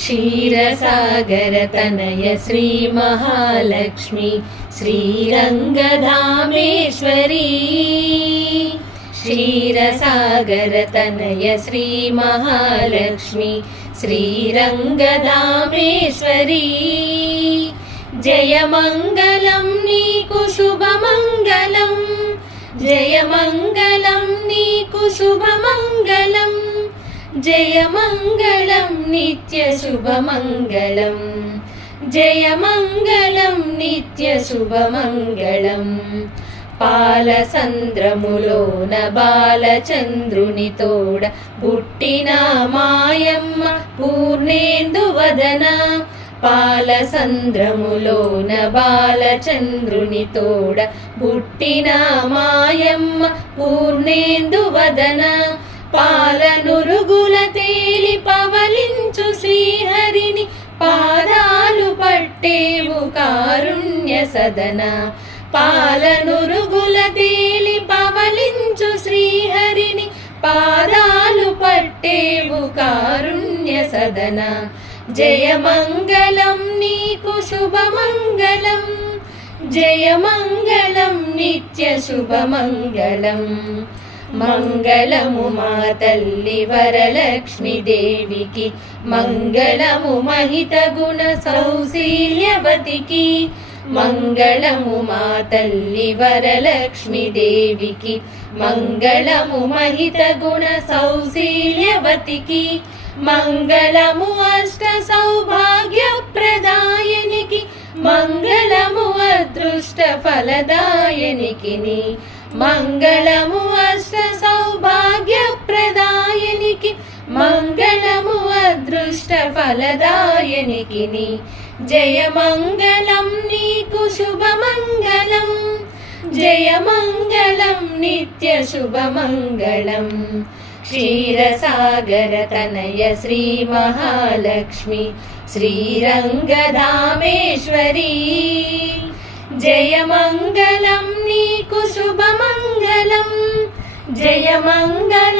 क्षीरसागरतनय श्रीमहालक्ष्मी श्रीरङ्गधामेश्वरी। क्षीरसागरतनय श्रीमहालक्ष्मी श्रीरङ्गधामेश्वरी। जयमङ्गलं नीकुशुभमङ्गलं। जयमङ्गल జయమంగళం నిత్య శుభమంగళం. జయమంగళం నిత్య శుభమంగళం. పాలసంద్రములోన బాలచంద్రుని తోడ పుట్టిన మాయమ్మ పూర్ణేందువదన పాలసంద్రములోన బాలచంద్రుని తోడ పుట్టిన మాయమ్మ పూర్ణేందువదన పాలను పాదాలు పట్టేవు కారుణ్య సదన. పాలనురుగుల తేలి పవలించు శ్రీహరిని. పాదాలు పట్టేవు కారుణ్య సదన. జయమంగళం నీకు శుభమంగళం జయమంగళం నిత్య శుభమంగళం మంగళము మా తల్లి వరలక్ష్మి దేవికి. మంగళము మహిత గుణ సౌశీల్యవతికి. మంగళము మా తల్లి వరలక్ష్మి దేవికి. మంగళము మహిత గుణ సౌశీల్యవతికి. మంగళము అష్ట సౌభాగ్య ప్రదాయనికి. మంగళము అదృష్ట ఫలదాయనికి మంగళము అష్ట మంగళము అదృష్ట ఫలదాయనికి జయమంగళం నీకు శుభమంగళం జయమంగళం నిత్య శుభమంగళం క్షీరసాగర తనయ శ్రీ మహాలక్ష్మి శ్రీరంగధామేశ్వరీ. జయమంగళం నీకు శుభమంగళం జయమంగళం